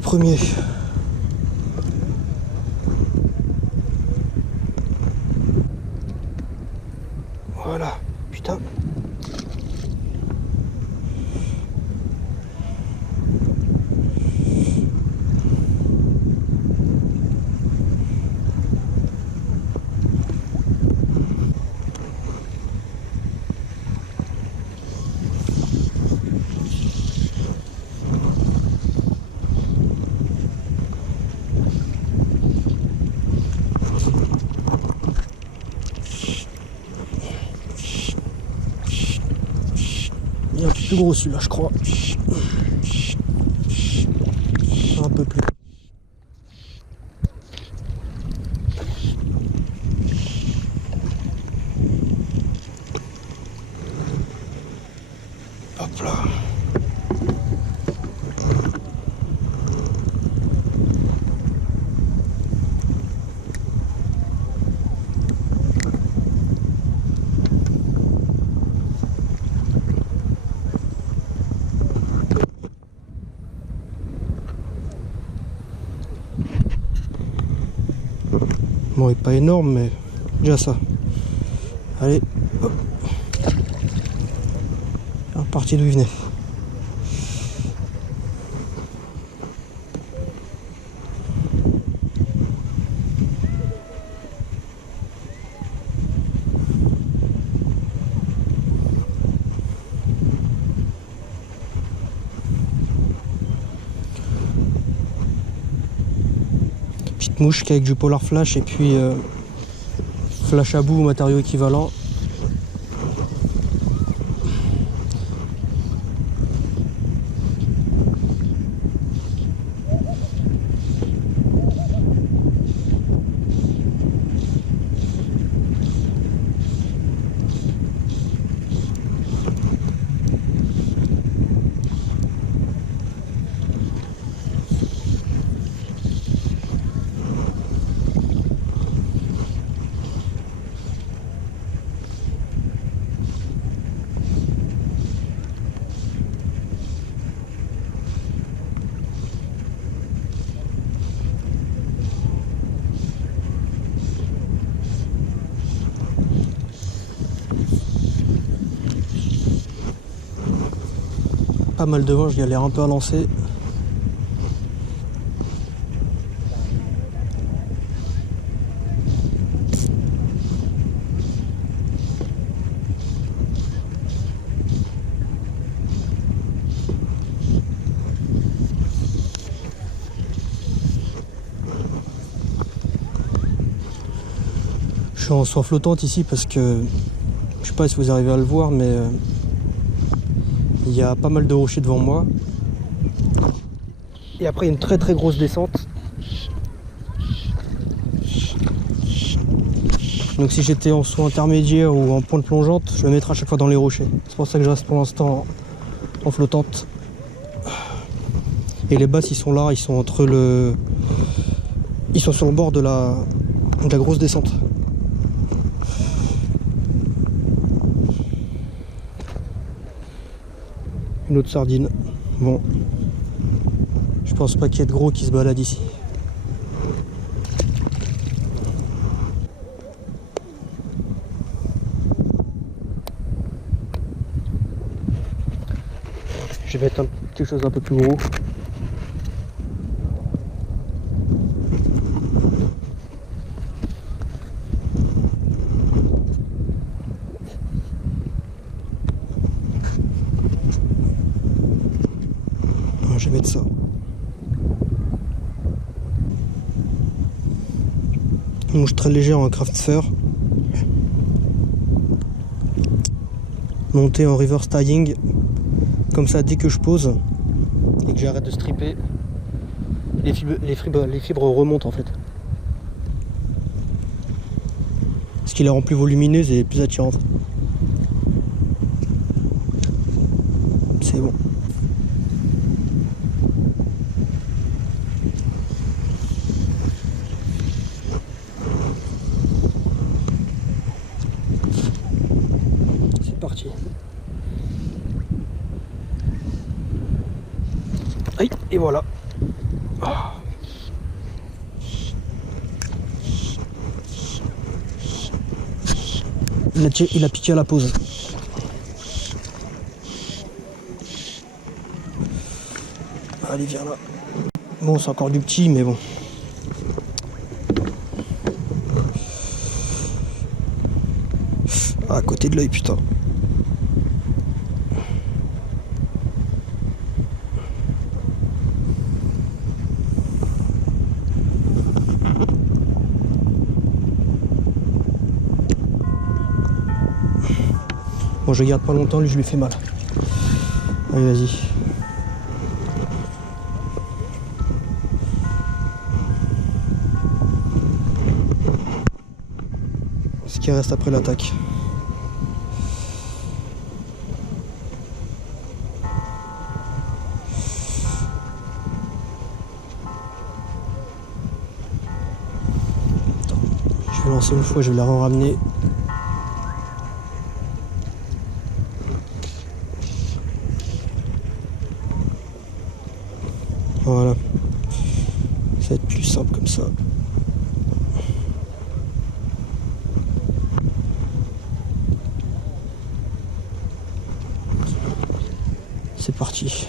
le premier. Voilà, putain. Il est un peu plus gros celui-là, je crois. Un peu plus. Hop là. Bon, il n'est pas énorme, mais déjà ça. Allez, hop. Reparti d'où il venait. Petite mouche avec du polar flash et puis flash à bout, matériau équivalent. Pas mal de vent, je galère un peu à lancer. Je suis en soie flottante ici parce que je sais pas si vous arrivez à le voir, mais il y a pas mal de rochers devant moi. Et après, il y a une très très grosse descente. Donc si j'étais en saut intermédiaire ou en pointe plongeante, je me mettrais à chaque fois dans les rochers. C'est pour ça que je reste pour l'instant en flottante. Et les basses, ils sont là, ils sont entre le... Ils sont sur le bord de la grosse descente. Une autre sardine. Bon. Je pense pas qu'il y ait de gros qui se baladent ici. Je vais mettre quelque chose d'un peu plus gros. Je vais mettre ça. Une mouche très légère en craft fur. Montée en reverse tying. Comme ça, dès que je pose et que j'arrête de stripper, les fibres remontent en fait. Ce qui la rend plus volumineuse et plus attirante. C'est bon. C'est parti. Aïe, et voilà. Il a piqué à la pause. Allez, viens là. Bon, c'est encore du petit, mais bon. Ah, à côté de l'œil, putain. Bon, je garde pas longtemps, lui je lui fais mal. Allez, vas-y. Ce qui reste après l'attaque. Je vais lancer une fois, je vais la ramener. Voilà. Ça va être plus simple comme ça. C'est parti.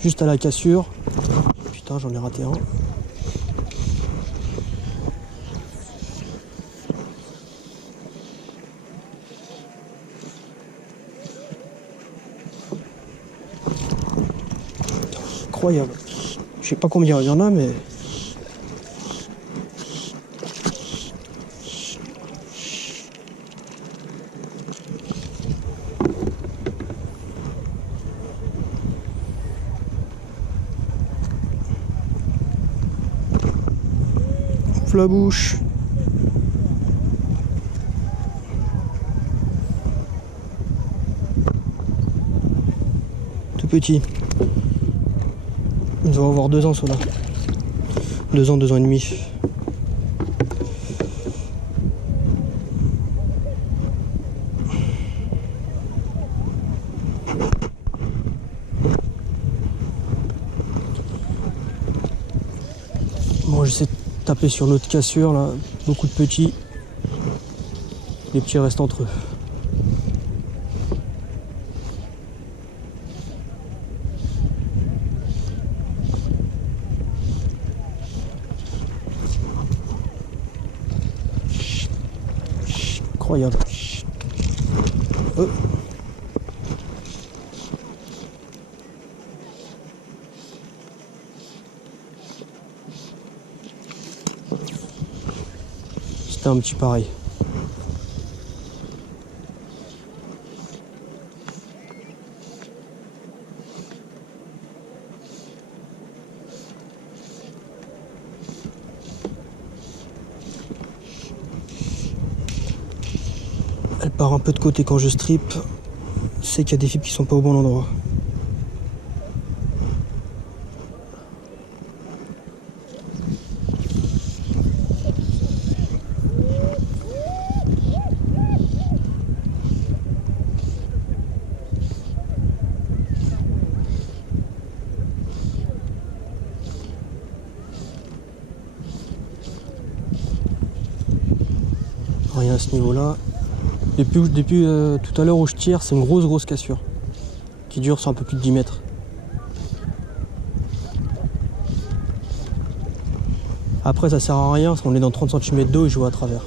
Juste à la cassure. Putain, j'en ai raté un. Incroyable. Je sais pas combien il y en a, mais... Ouvre la bouche. Tout petit. Il doit avoir 2 ans, cela. 2 ans, 2 ans et demi. Bon, j'essaie de taper sur notre cassure, là. Beaucoup de petits. Les petits restent entre eux. Incroyable. C'était un petit pareil. Elle part un peu de côté quand je strip. C'est qu'il y a des fibres qui sont pas au bon endroit. Rien à ce niveau-là. Depuis tout à l'heure où je tire, c'est une grosse cassure qui dure sur un peu plus de 10 mètres. Après, ça sert à rien parce qu'on est dans 30 cm d'eau et je vois à travers.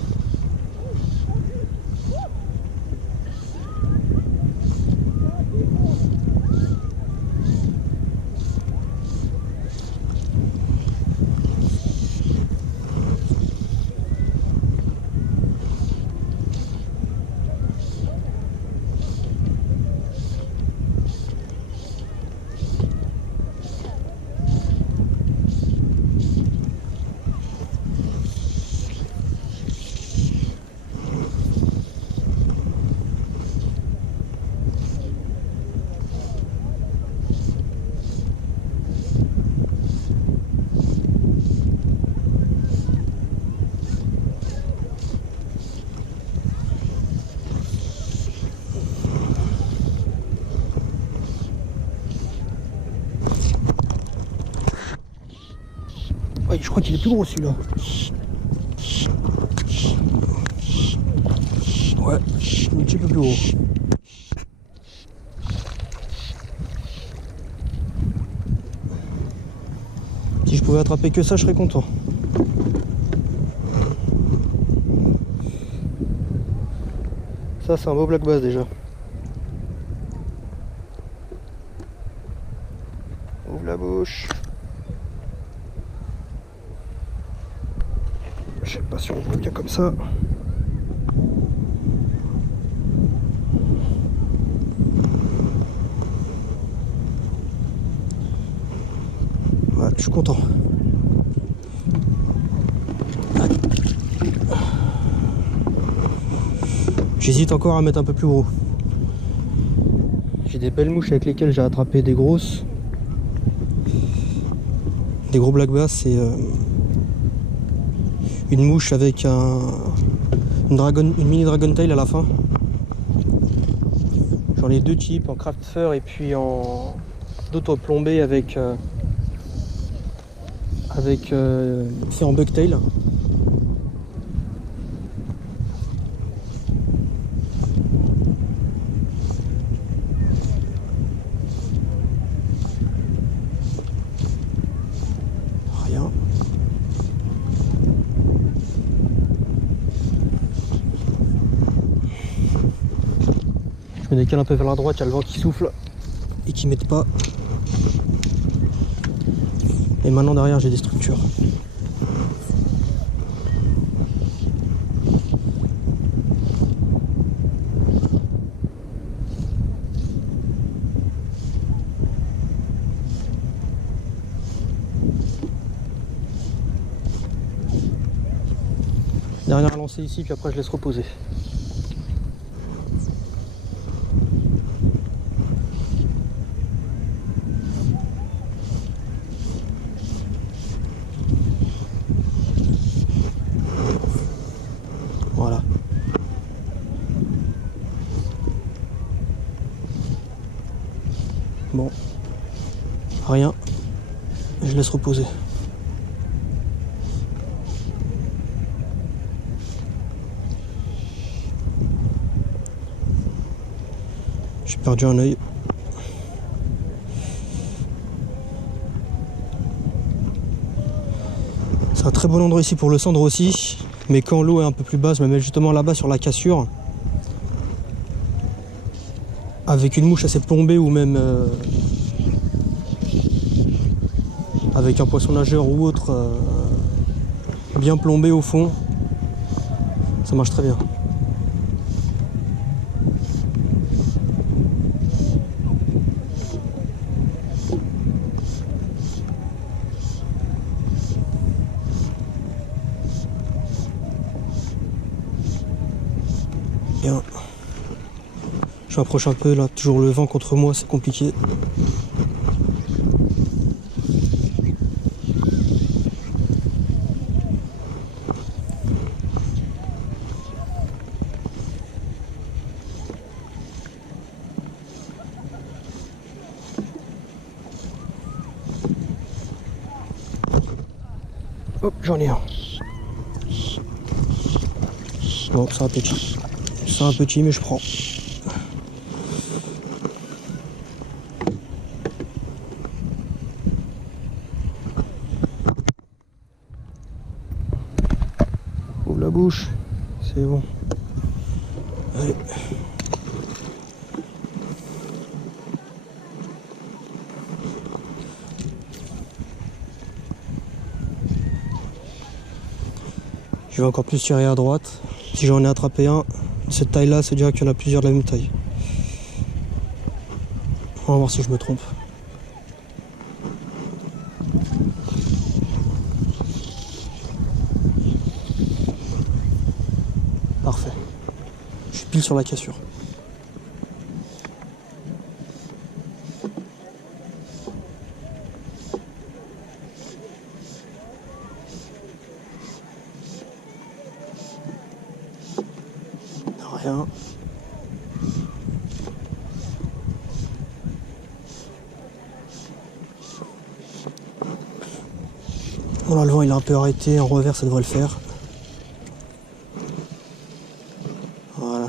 je crois qu'il est plus gros celui-là. Ouais, un petit peu plus gros. Si je pouvais attraper que ça, je serais content. Ça, c'est un beau black bass déjà. Ouvre la bouche. Je sais pas si on voit bien comme ça. Ouais, je suis content. J'hésite encore à mettre un peu plus gros. J'ai des belles mouches avec lesquelles j'ai attrapé des grosses. Des gros black bass et une mouche avec une mini dragon tail à la fin. J'en ai deux types, en craft fur et puis en d'autres plombés avec fait en bucktail. Rien. Je me décale un peu vers la droite, il y a le vent qui souffle et qui m'aide pas. Et maintenant derrière j'ai des structures. Dernière lancée ici, puis après je laisse reposer. Voilà. Bon. Rien. Je laisse reposer. J'ai perdu un œil. C'est un très bon endroit ici pour le cendre aussi. Mais quand l'eau est un peu plus basse, je me mets justement là-bas sur la cassure. Avec une mouche assez plombée ou même avec un poisson nageur ou autre bien plombé au fond. Ça marche très bien. Bien. Je m'approche un peu là, toujours le vent contre moi, c'est compliqué. Hop, j'en ai un. Bon, c'est un petit. C'est un petit, mais je prends. Ouvre la bouche, c'est bon. Allez. Je vais encore plus tirer à droite. Si j'en ai attrapé un, cette taille là, c'est dire qu'il y en a plusieurs de la même taille. On va voir si je me trompe. Parfait. Je suis pile sur la cassure. Rien. Bon là le vent il a un peu arrêté, en revers ça devrait le faire. Voilà.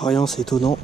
Rien, c'est étonnant.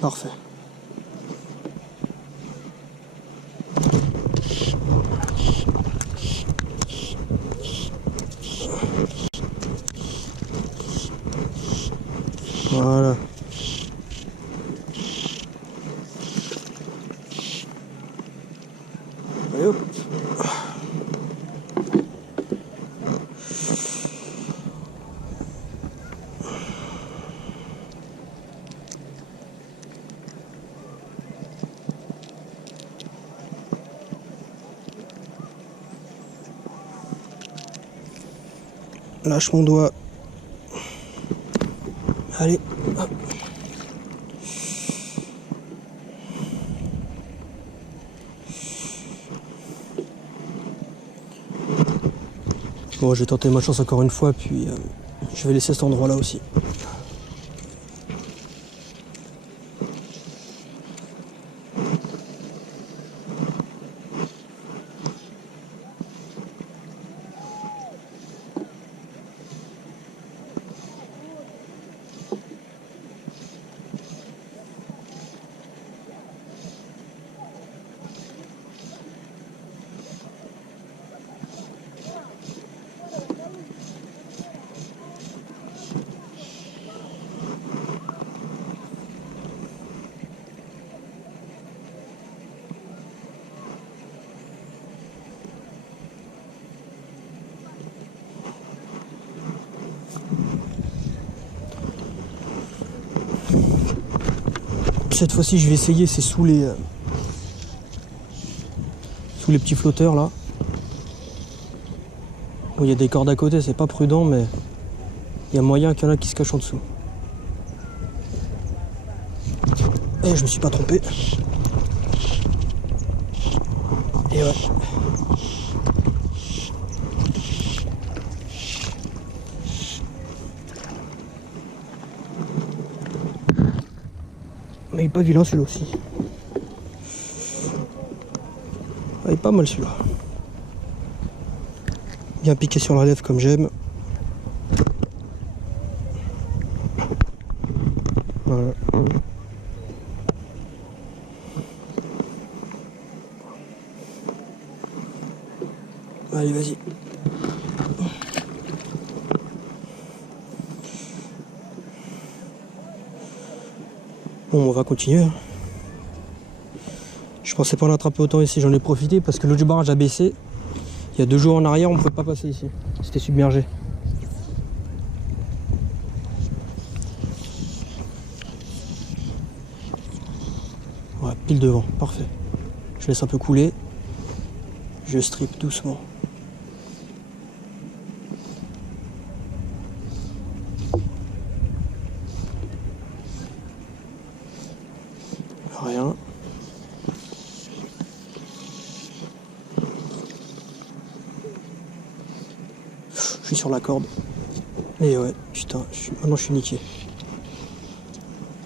Parfait. Voilà. Et hop. Lâche mon doigt. Allez. Hop. Bon, je vais tenter ma chance encore une fois, puis je vais laisser cet endroit là aussi. Cette fois-ci, je vais essayer, c'est sous les petits flotteurs là. Bon, il y a des cordes à côté, c'est pas prudent, mais il y a moyen qu'il y en a qui se cachent en dessous. Et je me suis pas trompé. Et ouais. Mais il est pas vilain celui-là aussi. Ah, il est pas mal celui-là. Bien piqué sur la lèvre comme j'aime. Voilà. Allez, vas-y. Bon, on va continuer. Je pensais pas en attraper autant ici, j'en ai profité parce que l'autre barrage a baissé. Il y a 2 jours en arrière, on ne pouvait pas passer ici. C'était submergé. Ouais, pile devant, parfait. Je laisse un peu couler. Je strip doucement. Rien. Je suis sur la corde. Et ouais, putain, maintenant je suis niqué.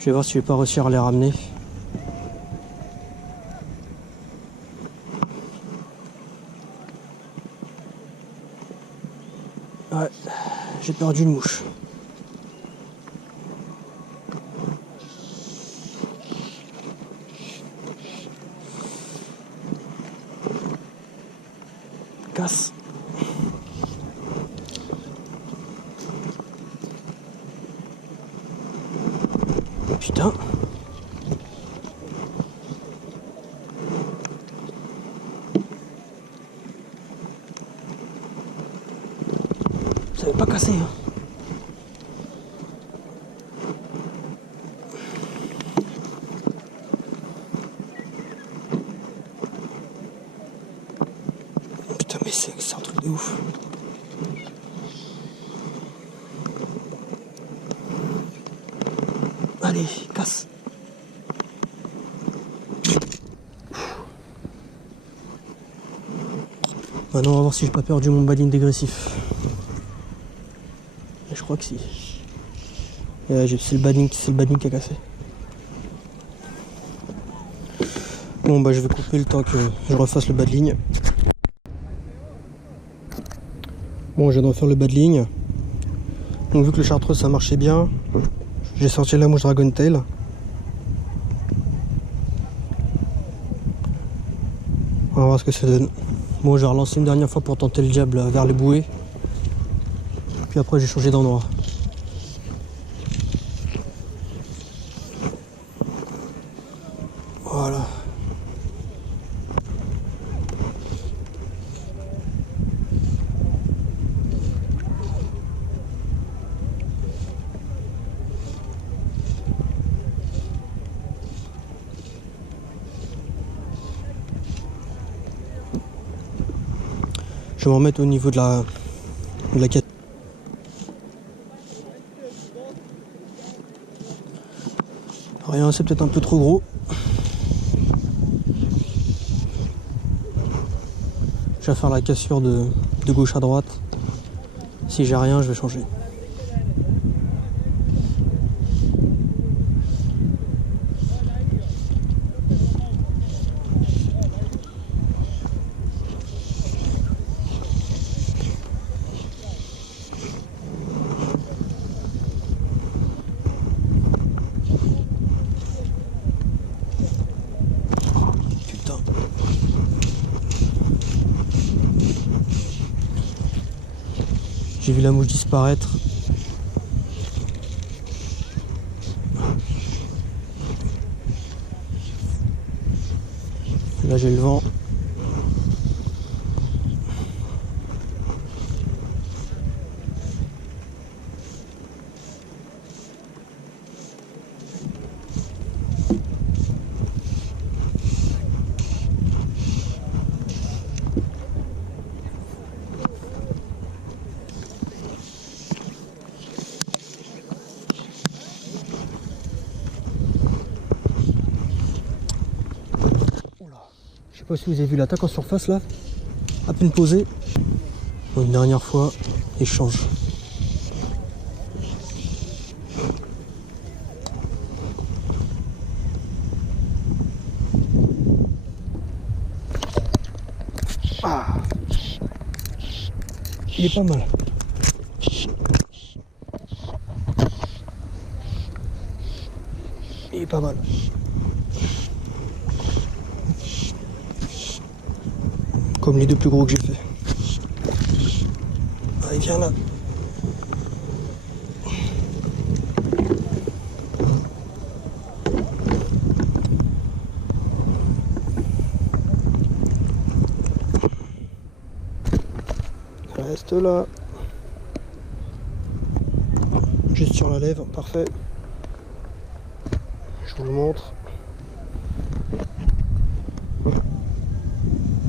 Je vais voir si je vais pas réussir à les ramener. Ouais, j'ai perdu une mouche. putain. Ça veut pas casser, hein. Putain, mais c'est un truc de ouf. Allez, casse. Maintenant, on va voir si j'ai pas perdu mon baling dégressif. Et je crois que si. C'est le baling qui a cassé. Bon, bah, je vais couper le temps que je refasse le bas de ligne. Bon, je viens de refaire le bas de ligne. Donc, vu que le chartreuse ça marchait bien, j'ai sorti la mouche Dragon Tail. On va voir ce que ça donne. Bon, je vais relancer une dernière fois pour tenter le diable vers les bouées. Puis après, j'ai changé d'endroit. Voilà. Je vais m'en remettre au niveau de la quête. Rien, c'est peut-être un peu trop gros. Je vais faire la cassure de gauche à droite. Si j'ai rien, je vais changer. Putain. J'ai vu la mouche disparaître. Là j'ai le vent. Je sais pas si vous avez vu l'attaque en surface là, à peine posée. Bon, une dernière fois, et je change. Ah, il est pas mal. Il est pas mal. Comme les deux plus gros que j'ai fait. Allez, viens là. Reste là. Juste sur la lèvre, parfait. Je vous le montre.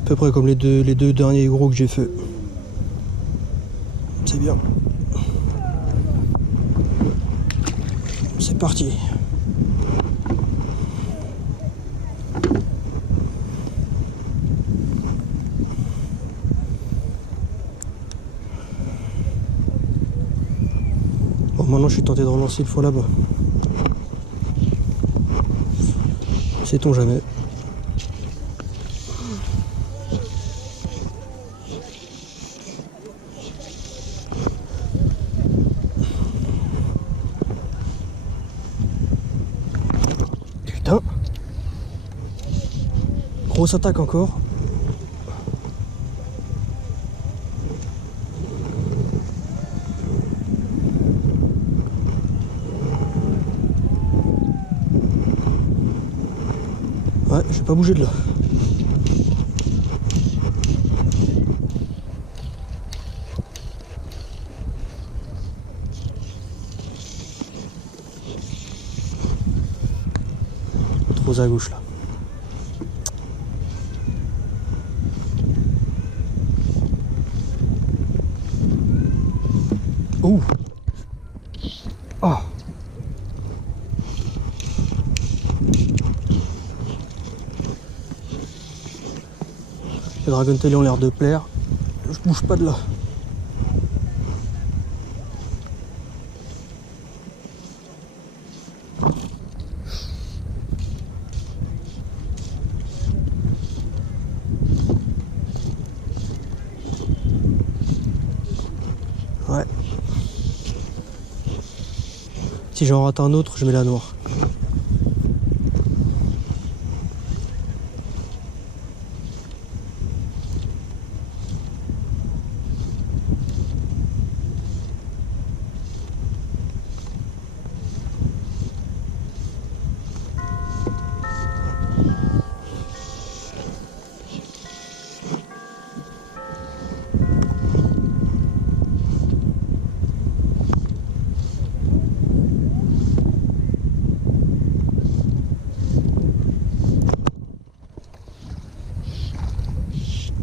À peu près comme les deux derniers gros que j'ai fait. C'est bien. C'est parti. Bon, maintenant je suis tenté de relancer une fois là-bas. Sait-on jamais. Putain. Grosse attaque encore. Ouais, je vais pas bouger de là. Trop à gauche là. Ouh. Ah. Les dragon-taillis ont l'air de plaire. Je bouge pas de là. Ouais. Si j'en rate un autre, je mets la noire.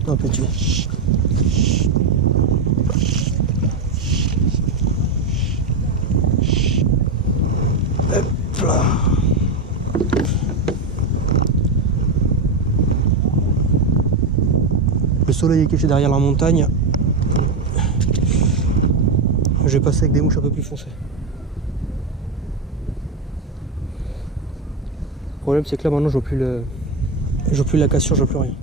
Un petit. Hop là. Le soleil est caché derrière la montagne. Je vais passer avec des mouches un peu plus foncées. Le problème c'est que là maintenant je vois plus la cassure, je vois plus rien.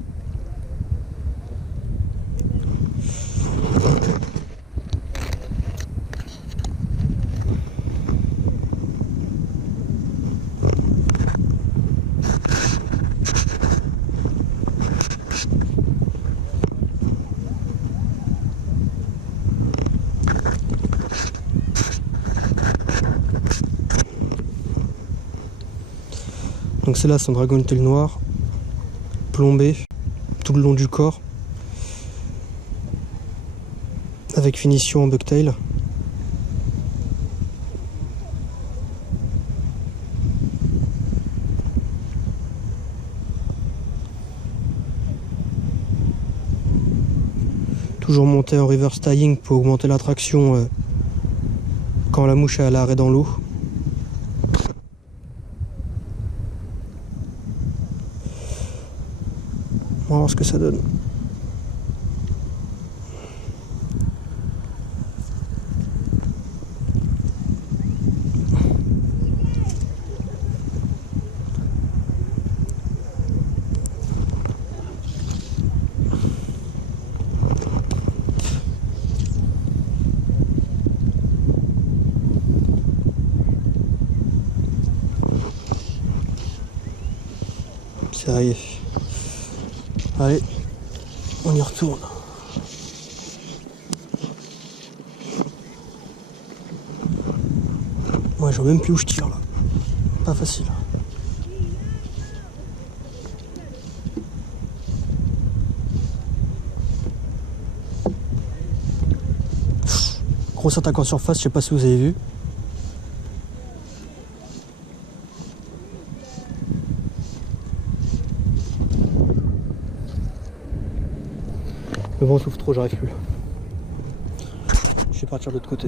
Donc celle-là c'est un dragon-tail noir, plombé tout le long du corps, avec finition en bucktail. Toujours monté en reverse tying pour augmenter la traction quand la mouche est à l'arrêt dans l'eau. On va voir ce que ça donne. Ça y est. Allez, on y retourne. Ouais, je vois même plus où je tire là. Pas facile. Grosse attaque en surface, je sais pas si vous avez vu. Le vent souffle trop, j'arrive plus. Je vais partir de l'autre côté.